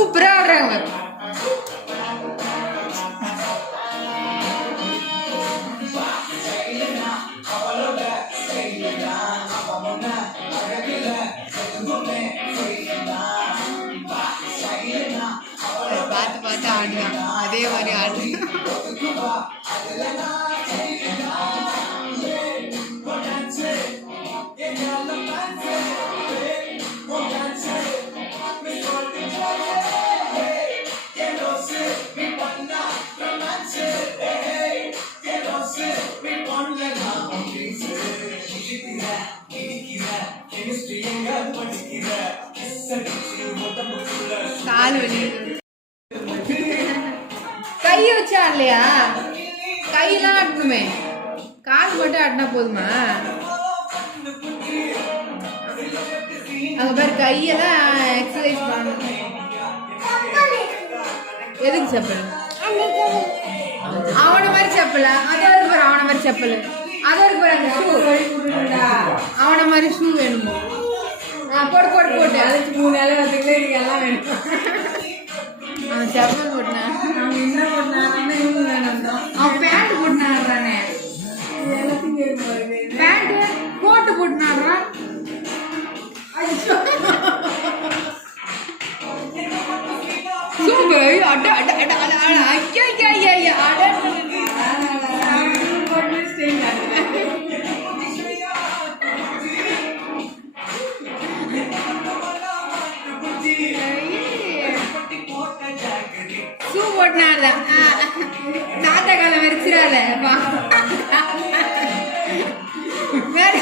சூப்பரா ஆடுறாங்க. பார்த்து பார்த்து ஆடுறான், அதே மாதிரி ஆடுறான். கால் வலி. கை வச்சு ஆடலையா? கையெல்லாம் ஆடணுமே, கால் மட்டும் ஆடினா போதுமா? அங்க பாரு, கையெல்லாம் எக்ஸசைஸ் பண்ணணும். எதுக்கு செப்பல்? அவன மாதிரி செப்பல, அதே வரைக்கும் பாரு. அவன மாதிரி செப்பல், அதே வரைக்கும் பாரு. அந்த ஷூ, அவன மாதிரி ஷூ வேணுமோ? போட்டு போட்டு போட்டு அதுக்கு 3 நாள் வந்துக்கிட்டே எனக்கு எல்லாம் வேணும். அவன் செப்பல் போட்டுனா, அவன் என்ன போட்டானே இவங்க வேணும். அவன் பேண்ட் போட்டுனாடுறானே, பேண்ட் கோட்டு போட்டுனாடுறான். சூப்பர். அட அட அட அட ஐயா ஐயா ஐயா அட ஷூ போட்டுனாதான் தாத்தா காலம் வரிச்சிடாத. வேற